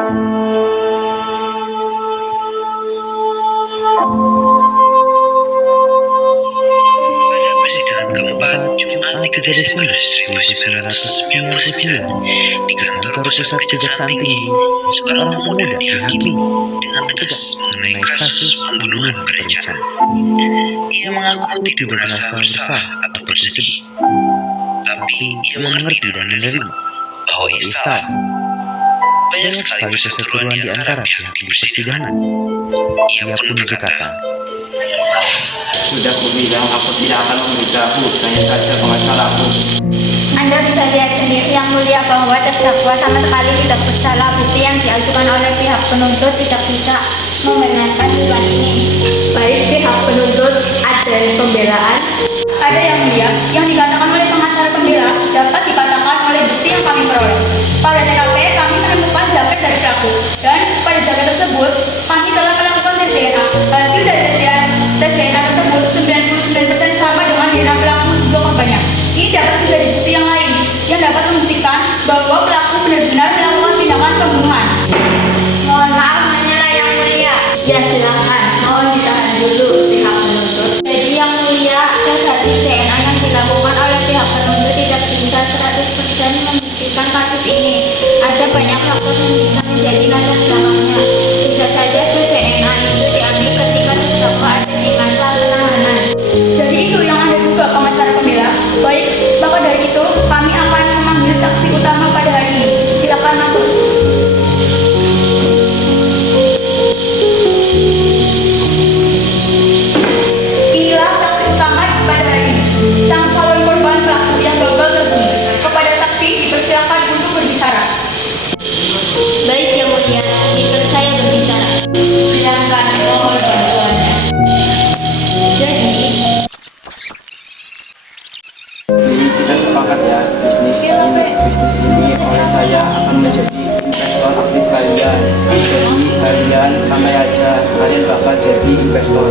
Pada persidangan keempat, Jumat 3 Desember 1999, di kantor pusat Kejaksaan Tinggi, seorang pemuda dihakimi dengan tegas mengenai kasus pembunuhan berencana. Ia mengaku tidak merasa bersalah atau bersedih, tapi ia mengerti dan menerima bahwa ia salah. Banyak sekali perseteruan di antara pihak di persidangan. Ia pun berkata, "Sudah kubilang aku tidak akan memberitahu, tanya saja pengacaraku." Anda bisa lihat sendiri yang mulia bahwa terdakwa sama sekali tidak bersalah. Bukti yang diajukan oleh pihak penuntut tidak bisa membenarkan tuduhan ini. Baik pihak penuntut ada pembelaan. Ada yang mulia, yang dikatakan oleh pengacara pembela dapat dikatakan oleh bukti yang kami peroleh. Pada TKP kami menemukan jaket dari pelaku, dan pada jaket tersebut kami telah melakukan tes DNA. Hasil dari tes DNA tersebut 99% sama dengan DNA pelaku juga korbannya. Ini dapat menjadi bukti yang lain yang dapat membuktikan bahwa pelaku benar-benar melakukan tindakan pembunuhan. Mohon maaf menyela yang mulia. Ya silakan, mohon ditahan dulu pihak penuntut. Jadi yang mulia, tes hasil DNA yang dilakukan oleh pihak penuntut tidak bisa 100% membuktikan kasus ini. Ada banyak faktor yang bisa menjadi latar belakangnya. Bisa saja tes DNA itu diambil ketika terdakwa ada di masa penahanan. Jadi itu yang Anda duga, pengacara pembela? Baik, maka dari itu kami akan memanggil saksi utama pada hari ini. Silakan masuk. Inilah saksi utama pada hari ini, sang calon korban pelaku yang gagal terbunuh. Kepada saksi dipersilakan untuk berbicara. Baik yang mulia, izinkan saya berbicara. Silakan, mohon bantuannya. Jadi, Kita sepakat ya, bisnis ini oleh saya akan menjadi investor aktif kalian. Jadi kalian santai aja, kalian bakal jadi investor.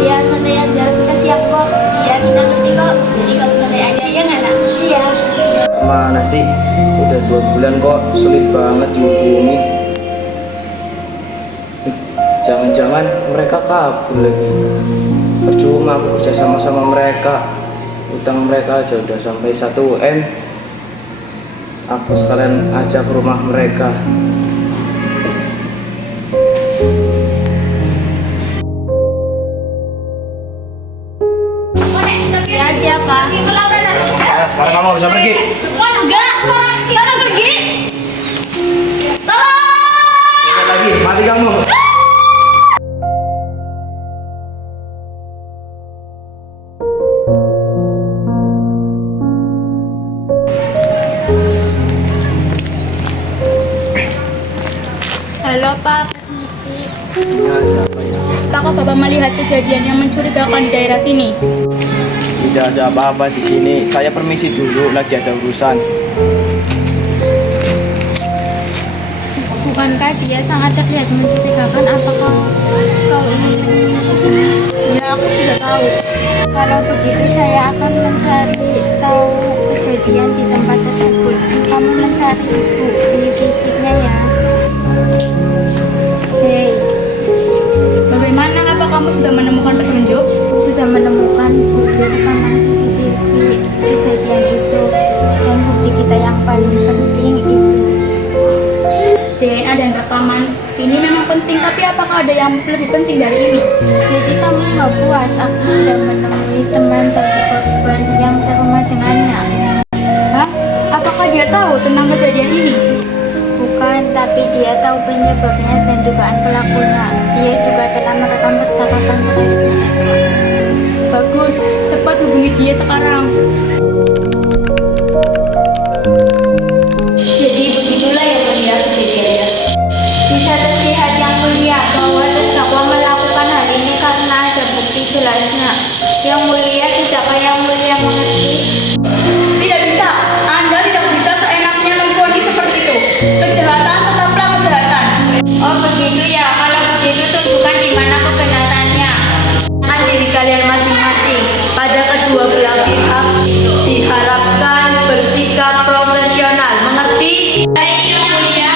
ya santai aja, kita siap kok. Iya kita ngerti kok. Jadi kamu santai aja ya nggak nak? Iya. Mana sih? Udah 2 bulan kok, sulit banget dihubungi. Jangan-jangan mereka kabur lagi. Percuma aku kerja sama mereka. Utang mereka aja udah sampai 1 M. Aku sekalian ajak ke rumah mereka. Ya siapa? Sekarang kamu bisa pergi. Enggak, sana pergi. Tolong. Ingat lagi, mati kamu. Halo Pak, permisi. Ya, apa ya? Apakah Bapak melihat kejadian yang mencurigakan di daerah sini? Tidak ada apa-apa di sini. Saya permisi dulu, lagi ada urusan. Bukankah dia sangat terlihat mencurigakan? Apakah kau ingin menyelidiki? Ya, aku sudah tahu. Kalau begitu saya akan mencari tahu kejadian di tempat tersebut. Kamu mencari bukti fisiknya ya. Hei, bagaimana? Apa kamu sudah menemukan petunjuk? Sudah menemukan bukti rekaman CCTV kejadian itu, dan bukti kita yang paling penting itu DNA dan rekaman. Ini memang penting, tapi apakah ada yang lebih penting dari ini? Jadi kamu nggak puas? Aku sudah menemui teman dari korban yang serumah dengannya. Hah? Apakah dia tahu tentang kejadian ini? Bukan, tapi dia tahu penyebabnya dan dugaan pelakunya. Dia juga telah merekam percakapan terakhir mereka. Bagus, cepat hubungi dia sekarang. Jadi begitulah yang mulia kejadiannya. Bisa terlihat yang mulia bahwa terdakwa melakukan hal ini karena ada bukti jelasnya. Yang mulia, tidakkah yang mulia mengerti? Tidak bisa. Anda tidak bisa seenaknya memvonis seperti itu. Kejahatan tetaplah kejahatan. Oh begitu ya. Kalau begitu tunjukkan di mana kebenarannya. Tangan diri kalian masing-masing. Pada kedua belah pihak diharapkan bersikap profesional. Mengerti? Baik, yang mulia.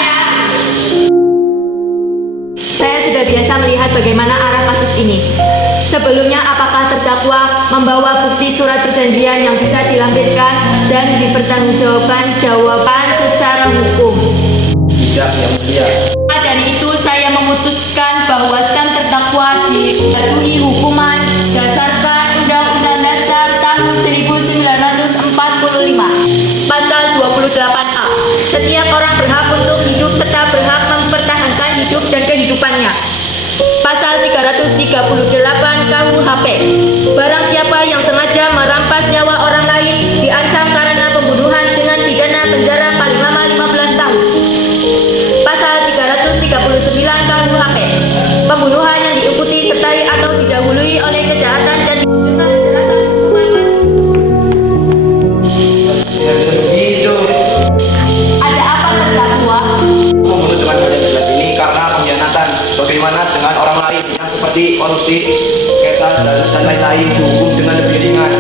sudah biasa melihat bagaimana arah kasus ini. Sebelumnya, apakah terdakwa membawa bukti surat perjanjian yang bisa dilampirkan dan dipertanggungjawabkan jawaban secara hukum? Tidak, Yang Mulia. Dari itu, saya memutuskan bahwa sang terdakwa dijatuhi hukuman berdasarkan Undang-Undang Dasar tahun 1945, Pasal 28A. Setiap orang berhak untuk hidup serta berhak mempertahankan hidup dan kehidupannya. Pasal 338 KUHP. Barang siapa yang sengaja merampas nyawa orang lain diancam karena pembunuhan dengan pidana penjara paling lama 15 tahun. Pasal 339 KUHP. Pembunuhan yang diikuti sertai atau didahului oleh kejahatan dan dengan jeratan hukuman mati. Tidak bisa begitu. Ada apa terdakwa? Membunuh dengan hal yang jelas ini karena pengkhianatan. Bagaimana dengan orang lain yang seperti korupsi, kesal, dan lain-lain dihukum dengan lebih ringan?